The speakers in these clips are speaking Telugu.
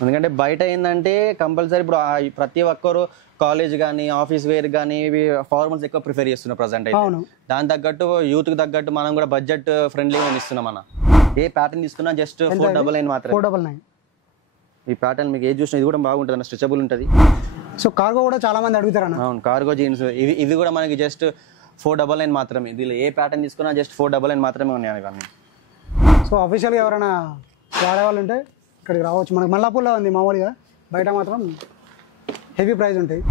ఎందుకంటే బయట ఏంటంటే కంపల్సరీ ఇప్పుడు ప్రతి ఒక్కరు కాలేజ్ కానీ ఆఫీస్ వేర్ కానీ ఫార్మల్స్ ఎక్కువ ప్రిఫర్ చేస్తున్నారు ప్రజెంట్ అయితే. దాని తగ్గట్టు యూత్కి తగ్గట్టు మనం కూడా బడ్జెట్ ఫ్రెండ్లీగా ఇస్తున్నాం అన్న. ఏ ప్యాటర్న్ తీసుకున్నా జస్ట్ 499 మాత్రమే. 499. ఈ ప్యాటర్న్ మీకు ఏది చూసినా ఇది కూడా బాగుంటుంది అన్న, స్ట్రెచబుల్ ఉంటుంది. సో కార్గో కూడా చాలా మంది అడుగుతారు అన్న. అవును, కార్గో జీన్స్ ఇవి కూడా మనకి జస్ట్ 499 మాత్రమే. దీనిలో ఏ ప్యాటర్న్ తీసుకున్నా జస్ట్ 499 మాత్రమే ఉన్నాయి ఇవన్నీ. సో అఫీషియల్గా ఎవరైనా వాడేవాళ్ళు ఉంటే ఇక్కడికి రావచ్చు. మనకి మల్లాపూర్లో ఉంది మామూలుగా, బయట మాత్రం హెవీ ప్రైస్ ఉంటాయి.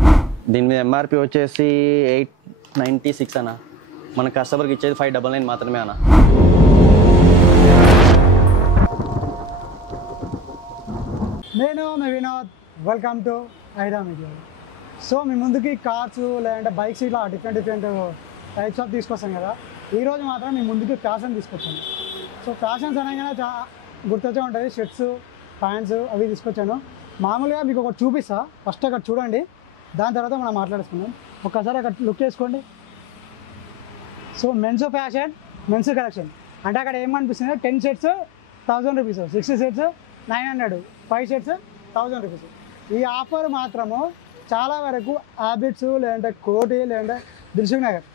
దీని మీద ఎంఆర్పి వచ్చేసి 896 అన్న. మన కస్టమర్కి ఇచ్చేది 599 మాత్రమే అన్న. నేను మీ Vinod, welcome to Aida media. So మీ ముందుకి కార్స్ లేదంటే బైక్స్ ఇట్లా డిఫరెంట్ టైప్స్ ఆఫ్ తీసుకొస్తాను కదా. ఈరోజు మాత్రం మీ ముందుకి ఫ్యాషన్ తీసుకొచ్చాను. సో ఫ్యాషన్స్ అనగానే గుర్తొచ్చే ఉంటుంది, షర్ట్స్ ప్యాంట్స్ అవి తీసుకొచ్చాను. మామూలుగా మీకు ఒకటి చూపిస్తా, ఫస్ట్ అక్కడ చూడండి, దాని తర్వాత మనం మాట్లాడుకుందాం. ఒక్కసారి అక్కడ లుక్ వేసుకోండి. So men's fashion, men's collection అంటే అక్కడ ఏమనిపిస్తుంది, 10 shirts 1000 rupees, 60 shirts 900, 5 shirts 1000 rupees. ఈ ఆఫర్ మాత్రము చాలా వరకు హ్యాబిట్స్ లేదంటే కోటి లేదంటే దిల్సుఖ్ నగర్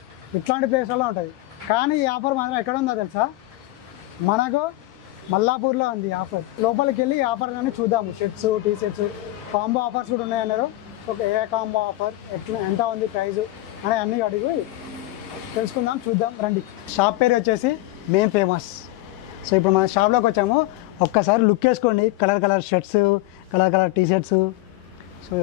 ఇట్లాంటి ప్లేస్లలో ఉంటుంది. కానీ ఈ ఆఫర్ మాత్రం ఎక్కడ ఉందో తెలుసా, మనకు మల్లాపూర్లో ఉంది ఆఫర్. లోపలికి వెళ్ళి ఈ ఆఫర్ కానీ చూద్దాము. Shirts, T shirts, combo offers కూడా ఉన్నాయన్నారు. ఒక ఏ కాంబో ఆఫర్ ఎట్లా, ఎంత ఉంది ప్రైజు అని అన్నీ అడిగి తెలుసుకుందాం, చూద్దాం రండి. షాప్ పేరు వచ్చేసి మేం ఫేమస్. సో ఇప్పుడు మన షాప్లోకి వచ్చాము. ఒక్కసారి లుక్ వేసుకోండి, colour shirts, colour T shirts. So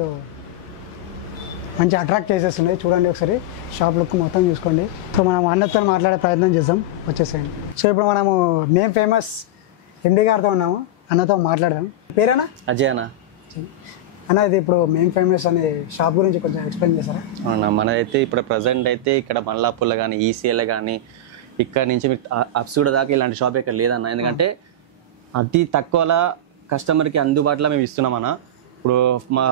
మంచి అట్రాక్ట్ చేసేస్తున్నాయి, చూడండి ఒకసారి షాప్ లుక్ మొత్తం చూసుకోండి. సో మనం అన్నతో మాట్లాడే ప్రయత్నం చేద్దాం, వచ్చేసేయండి. సో ఇప్పుడు మనము మేం ఫేమస్ ఎండి గారితో ఉన్నాము, అన్నతో మాట్లాడదాం. పేరేనా? అజయ్ అన్న. అన్న ఇది ఇప్పుడు మేం ఫేమస్ అనే షాప్ గురించి కొంచెం ఎక్స్ప్లెయిన్ చేస్తారా? అవునా, మనదైతే ఇప్పుడు ప్రజెంట్ అయితే ఇక్కడ మల్లాపూర్లో కానీ ఈసీఎల్ కానీ ఇక్కడ నుంచి మీకు అప్సూడ దాకా ఇలాంటి షాప్ ఇక్కడ లేదన్న. ఎందుకంటే అతి తక్కువలో కస్టమర్కి అందుబాటులో మేము ఇస్తున్నామన్న. ఇప్పుడు మా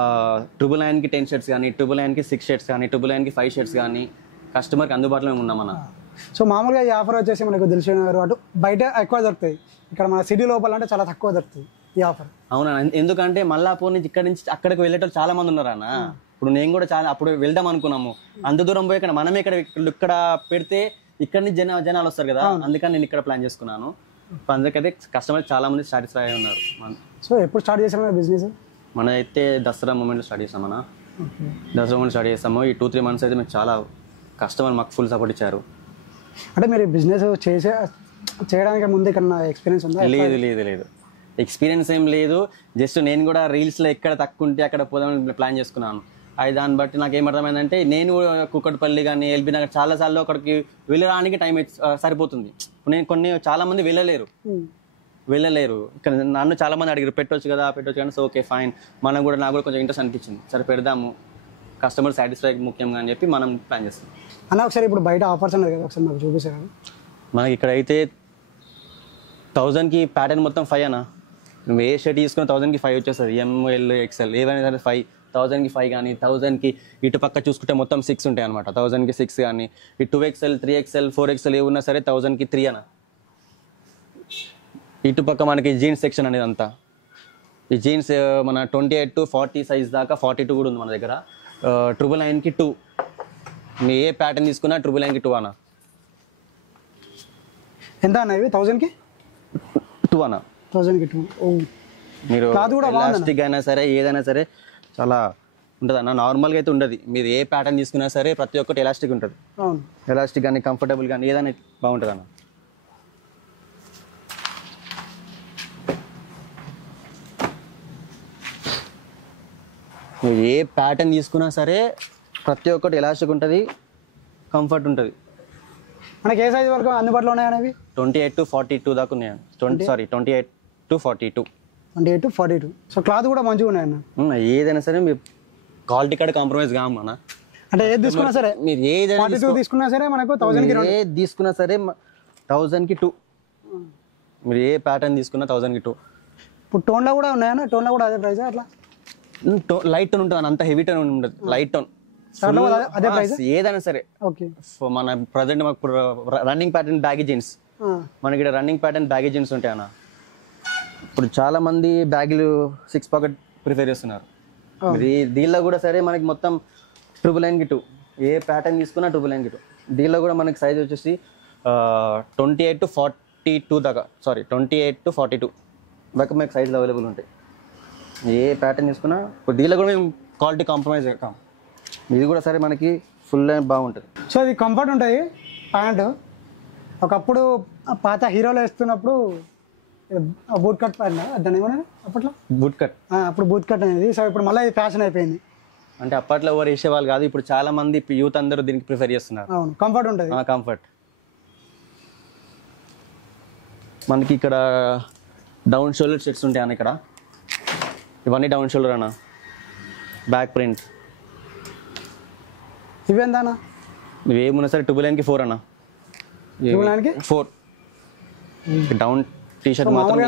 999కి 10 షర్ట్స్ కానీ, 999కి 6 షర్ట్స్ కానీ, 999కి 5 షర్ట్స్ కానీ కస్టమర్కి అందుబాటులో మేము ఉన్నామన్న. సో మామూలుగా ఈ ఆఫర్ వచ్చేసి మనకు దిల్సుఖ్ నగర్ అటు బయట ఎక్కువ దొరుకుతాయి, ఇక్కడ మన సిటీ లోపల అంటే చాలా తక్కువ దొరుకుతుంది ఈ ఆఫర్. అవునా, ఎందుకంటే మల్లాపూర్ నుంచి ఇక్కడ నుంచి అక్కడికి వెళ్ళేటోళ్ళు చాలా మంది ఉన్నారు అన్న. ఇప్పుడు నేను కూడా చాలా అప్పుడు వెళ్దాం అనుకున్నాము, అంత దూరం పోయి ఇక్కడ మనమే ఇక్కడ పెడితే ఇక్కడ నుంచి జనాలు వస్తారు కదా, అందుకని నేను ఇక్కడ ప్లాన్ చేసుకున్నాను. అందుకైతే కస్టమర్ చాలా మంది సాటిస్ఫై అయి ఉన్నారు. సో ఎప్పుడు స్టార్ట్ చేసాము బిజినెస్? మనైతే దసరా మూమెంట్లో స్టార్ట్ చేసామన్నా. దసరా మూమెంట్ స్టార్ట్ చేసాము. ఈ 2-3 మంత్స్ అయితే మేము చాలా కస్టమర్ మాకు ఫుల్ సపోర్ట్ ఇచ్చారు. అంటే మీరు బిజినెస్ చేయడానికి ముందు ఇక్కడ ఎక్స్పీరియన్స్ ఉందా? లేదు ఎక్స్పీరియన్స్ ఏం లేదు. జస్ట్ నేను కూడా రీల్స్లో ఎక్కడ తక్కువ ఉంటే అక్కడ పోదామని ప్లాన్ చేసుకున్నాను. అది దాన్ని బట్టి నాకు ఏమర్థమైందంటే, నేను కుక్కట్పల్లి కానీ ఎల్బీ నగర్ చాలాసార్లు అక్కడికి వెళ్ళడానికి టైం సరిపోతుంది. నేను చాలా మంది వెళ్ళలేరు. ఇక్కడ నన్ను చాలా మంది అడిగారు పెట్టొచ్చు కదా కానీ సో ఓకే ఫైన్, నాకు కూడా కొంచెం ఇంట్రెస్ట్ అనిపించింది. సరే పెడదాము, కస్టమర్ సాటిస్ఫై ముఖ్యంగా అని చెప్పి మనం ప్లాన్ చేస్తాం అన్న. ఒకసారి ఇప్పుడు బయట ఆఫర్స్ అన్నారు కదా, ఒకసారి మాకు చూపిస్తారా? మనకి ఇక్కడ అయితే 1000కి ప్యాటర్న్ మొత్తం 5 అన్న. నువ్వు ఏ షర్ట్ తీసుకుని 1000కి 5 వచ్చేస్తుంది. ఎంఎల్ ఎక్స్ఎల్ ఏవైనా సరే 5, 1000కి 5 కానీ 1000కి ఇటు పక్క చూసుకుంటే మొత్తం 6 ఉంటాయి అనమాట. 1000కి 6 కానీ, ఈ 2XL 3XL 4XL ఏవి ఉన్నా సరే 1000కి 3 అన్న. ఇటు పక్క మనకి జీన్స్ సెక్షన్ అనేది అంతా, ఈ జీన్స్ మన 28 to 40 సైజ్ దాకా 42 కూడా ఉంది మన దగ్గర. 999కి 2, మీ ఏ ప్యాటర్న్ తీసుకున్నా 999కి 2 అన్న. ఎంత అన్న ఇవి? 1000కి 2 అన్న. 1000కి 2. మీరు ఎలాస్టిక్ అయినా సరే ఏదైనా సరే చాలా ఉంటుంది అన్న. నార్మల్గా అయితే ఉండదు. మీరు ఏ ప్యాటర్న్ తీసుకున్నా సరే ప్రతి ఒక్కటి ఎలాస్టిక్ ఉంటుంది. ఎలాస్టిక్ కానీ కంఫర్టబుల్ కానీ ఏదైనా బాగుంటుంది అన్న. మీరు ఏ ప్యాటర్న్ తీసుకున్నా సరే ప్రతి ఒక్కటి ఎలాస్టిక్ ఉంటుంది, కంఫర్ట్ ఉంటుంది. మనకి ఏ సైజ్ వరకు అందుబాటులో ఉన్నాయనేవి? 28 to 42 దాకా ఉన్నాయండి. 28 to 42. 28 to 42. సో క్లాత్ కూడా మంచిగా ఉన్నాయన్న. ఏదైనా సరే మీరు క్వాలిటీ కాడ కాంప్రమైజ్ కాము అన్న. అంటే ఏది తీసుకున్నా సరే, మీరు ఏదైనా తీసుకున్నా సరే మనకు 1000కి ఏది తీసుకున్నా సరే 1000కి 2. మీరు ఏ ప్యాటర్న్ తీసుకున్నా 1000కి 2. ఇప్పుడు టోన్లో కూడా ఉన్నాయన్న? టోన్లో కూడా అదే ప్రైస్ అట్లా? లైట్ టోన్ ఉంటుంది, అంత హెవీ టోన్ ఉండదు, లైట్ టోన్ అదే ప్రైస్ ఏదైనా సరే. ఓకే. మన ప్రజెంట్ మాకు రన్నింగ్ ప్యాటర్న్ బ్యాగీ జీన్స్, మనకి ఇక్కడ రన్నింగ్ ప్యాటర్న్ బ్యాగీ జీన్స్ ఉంటాయి అన్న. ఇప్పుడు చాలా మంది బ్యాగులు 6 పాకెట్ ప్రిఫర్ చేస్తున్నారు. దీనిలో కూడా సరే మనకి మొత్తం 999 ఏ ప్యాటర్న్ తీసుకున్నా 999. దీనిలో కూడా మనకి సైజ్ వచ్చేసి 28 to 42 దాకా, 28 to 42 దాకా మనకి సైజులు అవైలబుల్ ఉంటాయి. ఏ ప్యాటర్న్ తీసుకున్నా ఇప్పుడు దీనిలో కూడా మేము క్వాలిటీ కాంప్రమైజ్ కాం. ఇది కూడా సరే మనకి ఫుల్ లెంత్ బాగుంటుంది. సో ఇది కంఫర్ట్ ఉంటుంది ప్యాంటు. ఒకప్పుడు పాత హీరోలు వేస్తున్నప్పుడు బూట్ కట్ ప్యాంట్ దాన్ని ఏమన్నా అప్పట్లో బూట్ కట్, అప్పుడు బూట్ కట్ అనేది. సో ఇప్పుడు మళ్ళీ ఇది ఫ్యాషన్ అయిపోయింది. అంటే అప్పట్లో ఎవరు వేసేవాళ్ళు కాదు, ఇప్పుడు చాలా మంది యూత్ అందరూ దీనికి ప్రిఫర్ చేస్తున్నారు. అవును, కంఫర్ట్ ఉంటుంది. కంఫర్ట్. మనకి ఇక్కడ డౌన్ షోల్డర్ సెట్స్ ఉంటాయి అన్న. ఇక్కడ ఇవన్నీ డౌన్ షోల్డర్ అన్న, బ్యాక్ ప్రింట్. ఇవి ఎంత అన్న? ఇవి ఏమున్నా సరే 999 అన్న. 4 డౌన్ టీ షర్ట్ మాత్రం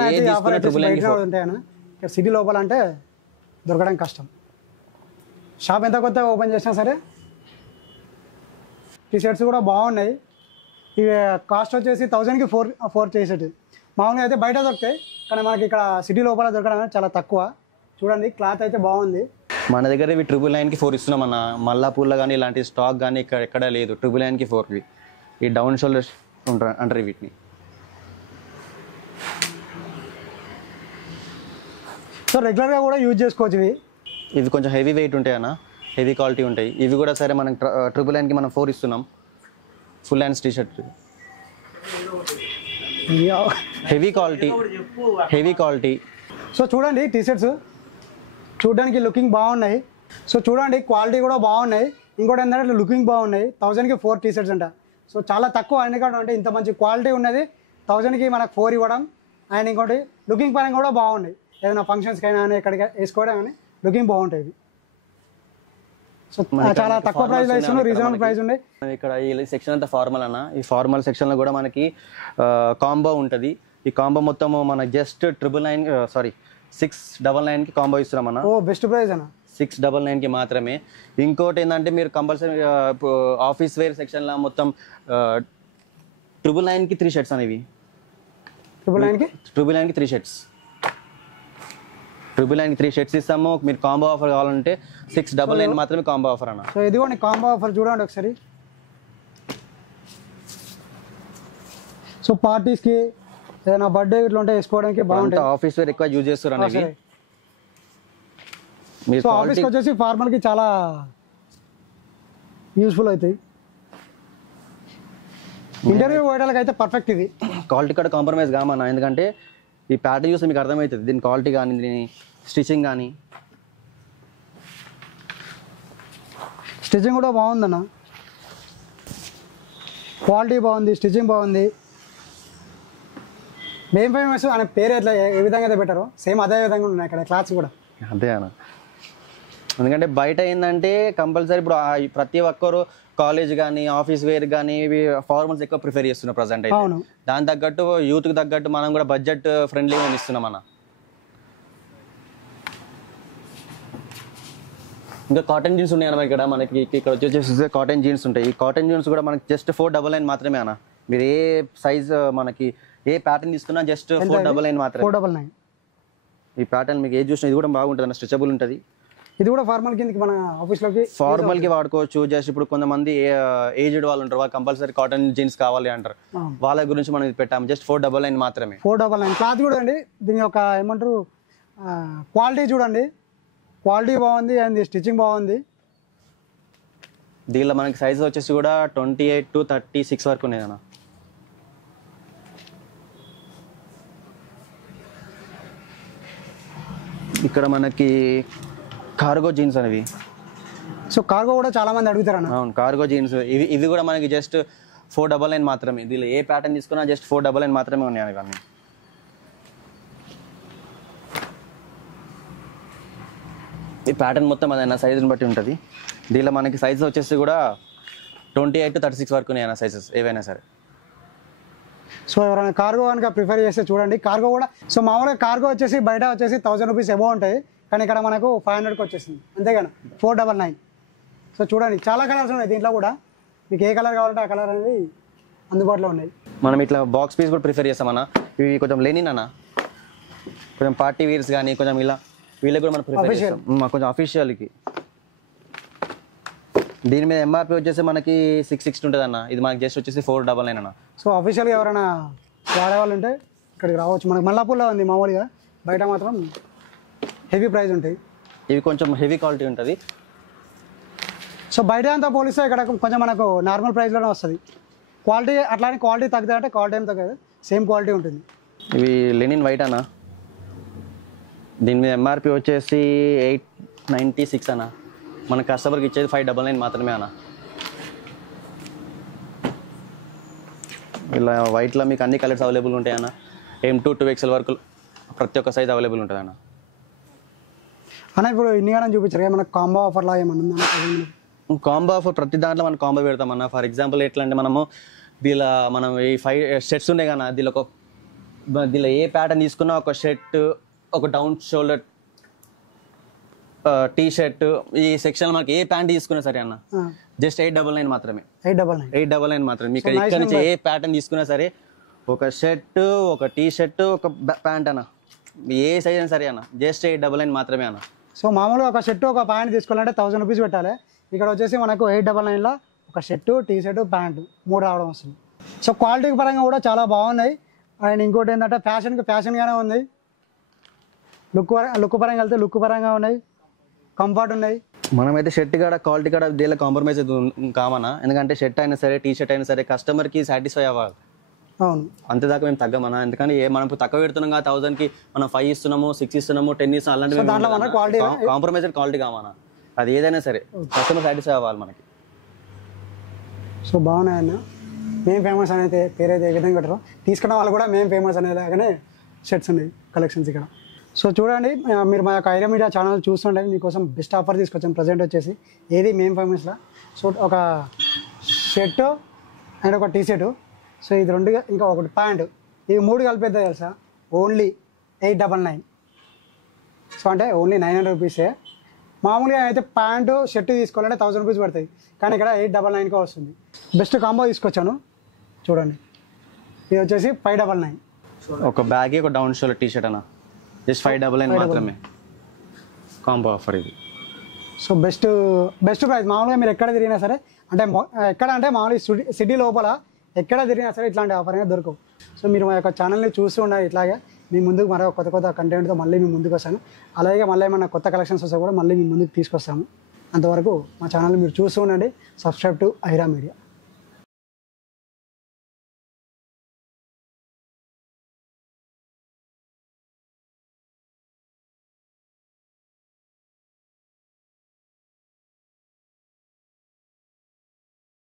ఉంటాయన్న. ఇక్కడ సిటీ లోపల అంటే దొరకడం కష్టం. షాప్ ఎంత కొత్తగా ఓపెన్ చేసినా సరే టీ షర్ట్స్ కూడా బాగున్నాయి. ఇవి కాస్ట్ వచ్చేసి 1000కి 4 టీ షర్ట్. మామూలుగా అయితే బయట దొరుకుతాయి, కానీ మనకి ఇక్కడ సిటీ లోపల దొరకడం చాలా తక్కువ. చూడండి, క్లాత్ అయితే బాగుంది. మన దగ్గర ఇవి 999కి 4 ఇస్తున్నాం అన్న. మల్లాపూర్లో కానీ ఇలాంటి స్టాక్ కానీ ఇక్కడ ఎక్కడ లేదు. 999కి 4 ఈ డౌన్ షోల్డర్స్ అంటారు వీటిని. సో రెగ్యులర్గా కూడా యూజ్ చేసుకోవచ్చు. ఇవి కొంచెం హెవీ వెయిట్ ఉంటాయి అన్న, హెవీ క్వాలిటీ ఉంటాయి. ఇవి కూడా సరే మనం 999కి మనం 4 ఇస్తున్నాం. Full hands T shirt, heavy quality. So చూడండి, టీ షర్ట్స్ చూడడానికి లుకింగ్ బాగున్నాయి. సో చూడండి, క్వాలిటీ కూడా బాగున్నాయి. ఇంకోటి ఏంటంటే లుకింగ్ బాగున్నాయి. 1000కి 4 టీ షర్ట్స్ అంట. సో చాలా తక్కువ. ఎందుకంటే అంటే ఇంత మంచి క్వాలిటీ ఉన్నది 1000కి మనకు 4 ఇవ్వడం. అండ్ ఇంకోటి లుకింగ్ పరంగా కూడా బాగున్నాయి. ఏదైనా ఫంక్షన్స్కి అయినా ఎక్కడికి వేసుకోవడం కానీ లుకింగ్ బాగుంటుంది. సో చాలా తక్కువ ప్రైస్ ఇస్తున్నాం, రీజనబుల్ ప్రైస్ ఉన్నాయి. ఇక్కడ ఈ సెక్షన్ అంతా ఫార్మల్ అన్న. ఈ ఫార్మల్ సెక్షన్లో కూడా మనకి కాంబో ఉంటుంది. ఈ కాంబో మొత్తం మనకి జస్ట్ 699కి కాంబో ఇస్తున్నాం అన్న. బెస్ట్ ప్రైస్ అన్న, 699కి మాత్రమే. ఇంకోటి ఏంటంటే మీరు కంపల్సరీ ఆఫీస్ వేర్ సెక్షన్లో మొత్తం 999కి 3 షర్ట్స్ అనేవి. 999కి 3 షర్ట్స్. 999కి 3 షర్ట్స్ ఇస్తాము. మీరు కాంబో ఆఫర్ కావాలంటే 699 మాత్రమే కాంబో ఆఫర్ అన్న. సో ఇది కూడా కాంబో ఆఫర్ చూడండి ఒకసారి. సో పార్టీస్కి ఏదైనా బర్త్డే ఇట్లా ఉంటే వేసుకోవడానికి బాగుంటుంది. ఆఫీస్ వేర్ ఎక్కువ యూజ్ చేస్తారు అనేవి. సో ఆఫీస్కి వచ్చేసి ఫార్మల్కి చాలా యూస్ఫుల్ అవుతాయి. ఇంటర్వ్యూ పోయడానికి అయితే పర్ఫెక్ట్. ఇది క్వాలిటీ కూడా కాంప్రమైజ్ కామన్నా. ఎందుకంటే ఈ ప్యాటర్న్ చూస్తే మీకు అర్థమవుతుంది దీని క్వాలిటీ కానీ, దీని స్టిచ్చింగ్ కానీ. స్టిచ్చింగ్ కూడా బాగుందన్న, క్వాలిటీ బాగుంది, స్టిచ్చింగ్ బాగుంది. మెయిన్ ఫేమస్ అనే పేరు ఎట్లా ఏ విధంగా అయితే పెట్టారో సేమ్ అదే విధంగా ఉన్నాయి ఇక్కడ క్లాత్స్ కూడా. అదే అన్న. ఎందుకంటే బయట ఏంటంటే కంపల్సరీ ఇప్పుడు ప్రతి ఒక్కరు కాలేజ్ కానీ ఆఫీస్ వేర్ కానీ ఇవి ఫార్మల్స్ ఎక్కువ ప్రిఫర్ చేస్తున్నారు ప్రజెంట్ అయితే. దాని తగ్గట్టు యూత్కి తగ్గట్టు మనం కూడా బడ్జెట్ ఫ్రెండ్లీగా ఇస్తున్నాం అన్న. ఇంకా కాటన్ జీన్స్ ఉన్నాయి అన్న. ఇక్కడ మనకి ఇక్కడ వచ్చేసి కాటన్ జీన్స్ ఉంటాయి. ఈ కాటన్ జీన్స్ కూడా మనకి జస్ట్ 499 మాత్రమే అన్న. మీరు ఏ సైజ్ మనకి ఏ ప్యాటర్న్ తీసుకున్నా జస్ట్ 499 మాత్రమే. 499. ఈ ప్యాటర్న్ మీకు ఏది చూసినా ఇది కూడా బాగుంటుంది అన్న, స్ట్రెచబుల్ ఉంటుంది. ఇది కూడా ఫార్మల్ కిందకి మన ఆఫీస్లోకి ఫార్మల్కి వాడుకోవచ్చు. జస్ట్ ఇప్పుడు కొంతమంది ఏజ్డ్ వాళ్ళు ఉంటారు, వాళ్ళు కంపల్సరీ కాటన్ జీన్స్ కావాలి అంటారు. వాళ్ళ గురించి మనం ఇది పెట్టాము. జస్ట్ 499 మాత్రమే. 499 క్లాత్ చూడండి. దీని యొక్క ఏమంటారు క్వాలిటీ చూడండి, క్వాలిటీ బాగుంది అండ్ స్టిచ్చింగ్ బాగుంది. దీనిలో మనకి సైజ్ వచ్చేసి కూడా 28 to 36 వరకు ఉన్నాయి అన్న. ఇక్కడ మనకి కార్గో జీన్స్ అనేవి. సో కార్గో కూడా చాలా మంది అడుగుతారు అన్న. అవును, కార్గో జీన్స్ ఇవి కూడా మనకి జస్ట్ 499 మాత్రమే. దీనిలో ఏ ప్యాటర్న్ తీసుకున్నా జస్ట్ 499 మాత్రమే ఉన్నాయి ఇవన్నీ. ఈ ప్యాటర్న్ మొత్తం అదైనా సైజుని బట్టి ఉంటుంది. దీనిలో మనకి సైజ్ వచ్చేసి కూడా 28 to 36 వరకు ఉన్నాయి అన్న సైజెస్ ఏవైనా సరే. సో ఎవరైనా కార్గో కనుక ప్రిఫర్ చేస్తే చూడండి కార్గో కూడా. సో మామూలుగా కార్గో వచ్చేసి బయట వచ్చేసి 1000 రూపీస్ అబౌవ్ ఉంటాయి, కానీ ఇక్కడ మనకు 500కి వచ్చేసింది అంతేగాని 499. సో చూడండి చాలా కలర్స్ ఉన్నాయి దీంట్లో కూడా. మీకు ఏ కలర్ కావాలంటే ఆ కలర్ అనేది అందుబాటులో ఉన్నాయి. మనం ఇట్లా బాక్స్ పీస్ కూడా ప్రిఫర్ చేస్తామన్నా. ఇవి కొంచెం లెనిన్ అన్న. కొంచెం పార్టీ వేర్స్ కానీ కొంచెం ఇలా వీళ్ళకి కూడా మనం ప్రిఫర్ చేస్తాం కొంచెం అఫీషియల్కి. దీని మీద ఎంఆర్పి వచ్చేసి మనకి 660 ఉంటుంది అన్న. ఇది మనకి జస్ట్ వచ్చేసి 499 అన్న. సో అఫీషియల్గా ఎవరైనా వాడేవాళ్ళు ఉంటే ఇక్కడికి రావచ్చు. మనకి మల్లాపూర్లో ఉంది మామూలుగా, బయట మాత్రం హెవీ ప్రైస్ ఉంటాయి. ఇవి కొంచెం హెవీ క్వాలిటీ ఉంటుంది. సో బయట అంతా పోలిస్తే ఇక్కడ కొంచెం మనకు నార్మల్ ప్రైస్లోనే వస్తుంది. క్వాలిటీ అట్లానే క్వాలిటీ తగ్గుతుందంటే క్వాలిటీ ఏం తగ్గదు, సేమ్ క్వాలిటీ ఉంటుంది. ఇవి లెనిన్ వైట్ అన్న. దీని మీద ఎంఆర్పి వచ్చేసి 896 అన్న. మన కస్టమర్కి ఇచ్చేది 599 మాత్రమే అన్న. ఇలా వైట్లో మీకు అన్ని కలర్స్ అవైలబుల్ ఉంటాయి అన్న. M2 2XL వరకు ప్రతి ఒక్క సైజ్ అవైలబుల్ ఉంటుంది అన్న. అన్న ఇప్పుడు ఇన్నిగానే చూపించారు కదా, మనకు కాంబో ఆఫర్ లాగా ఏమన్నా ఉందా? కాంబో ఆఫర్ ప్రతి దాంట్లో మనం కాంబో పెడతామన్న. ఫర్ ఎగ్జాంపుల్ ఎట్లా అంటే మనము మనం ఈ 5 షర్ట్స్ ఉన్నాయి కదా, దీనిలో ఏ ప్యాటర్న్ తీసుకున్నా ఒక షర్ట్, ఒక డౌన్ షోల్డర్ టీ షర్ట్, ఈ సెక్షన్ మనకి ఏ ప్యాంట్ తీసుకున్నా సరే అన్న జస్ట్ 899 మాత్రమే. 899 మాత్రమే. మీకు ఇక్కడ నుంచి ఏ ప్యాటర్న్ తీసుకున్నా సరే, ఒక షర్ట్, ఒక టీ షర్ట్, ఒక ప్యాంట్ అన్న, ఏ సైజ్ అయినా సరే అన్న జస్ట్ 899 మాత్రమే అన్న. సో మామూలుగా ఒక షర్ట్ ఒక ప్యాంట్ తీసుకోవాలంటే 1000 రూపీస్ పెట్టాలి. ఇక్కడ వచ్చేసి మనకు 899లో ఒక షర్టు, టీ షర్టు, ప్యాంటు 3 రావడం వస్తుంది. సో క్వాలిటీ పరంగా కూడా చాలా బాగున్నాయి. అండ్ ఇంకోటి ఏంటంటే ఫ్యాషన్గానే ఉంది. లుక్ పరంగా వెళ్తే లుక్ పరంగా ఉన్నాయి, కంఫర్ట్ ఉన్నాయి. మనమైతే షర్ట్ కూడా క్వాలిటీ కూడా దీనిలో కాంప్రమైజ్ అయితే కామన్నా. ఎందుకంటే షర్ట్ అయినా సరే, టీ షర్ట్ అయినా సరే కస్టమర్కి సాటిస్ఫై అవ్వాలి. అవును, అంతేదాకా మేము తగ్గమన్నా. ఎందుకంటే మనం తక్కువ పెడుతున్నాం కదా, 1000కి మనం 5 ఇస్తున్నాము, 6 ఇస్తున్నాము, 10 ఇస్తున్నాం, అలాంటివి కాంప్రమైజ్ క్వాలిటీ కామన్నా. అది ఏదైనా సరే కస్టమర్ సాటిస్ఫై అవ్వాలి మనకి. సో బాగున్నాయన్న. మేము ఫేమస్ అనేది పేరైతే ఏ విధంగా పెట్టరు, తీసుకున్న వాళ్ళు కూడా మేము ఫేమస్ అనేలాగానే షర్ట్స్ ఉన్నాయి కలెక్షన్స్ ఇక్కడ. సో చూడండి, మీరు మా యొక్క ఐడియా మీడియా ఛానల్ చూస్తుంటే మీకోసం బెస్ట్ ఆఫర్ తీసుకొచ్చాం. ప్రజెంట్ వచ్చేసి ఏది మేము ఫేమస్లో. సో ఒక షర్ట్ అండ్ ఒక టీ షర్టు, సో ఇది 2, ఇంకా ఒకటి ప్యాంటు, ఇవి 3 కలిపేద్దా తెలుసా, ఓన్లీ 899. సో అంటే ఓన్లీ 900 రూపీసే. మామూలుగా అయితే ప్యాంటు షర్ట్ తీసుకోవాలంటే 1000 రూపీస్ పడుతుంది, కానీ ఇక్కడ 899కే వస్తుంది. బెస్ట్ కాంబో తీసుకొచ్చాను చూడండి. ఇది వచ్చేసి 599. ఒక బ్యాగ్, ఒక డౌన్ షోల్డర్ టీ షర్ట్ అన్న జస్ట్ 599 మాత్రమే కాంబో ఆఫర్ ఇది. So best price. మామూలుగా మీరు ఎక్కడ తిరిగినా సరే, అంటే మామూలుగా సిటీ లోపల ఎక్కడ తిరిగినా సరే ఇట్లాంటి ఆఫర్ అనేది దొరకవు. సో మీరు మా యొక్క ఛానల్ని చూస్తూ ఉండాలి. ఇట్లాగే మీ ముందుకు మరో కొత్త కంటెంట్తో మళ్ళీ మీ ముందుకు వస్తాను. అలాగే మళ్ళీ ఏమైనా కొత్త కలెక్షన్స్ వస్తే కూడా మళ్ళీ మీ ముందుకు తీసుకొస్తాము. అంతవరకు మా ఛానల్ని మీరు చూస్తూ ఉండండి. Subscribe to Aira media.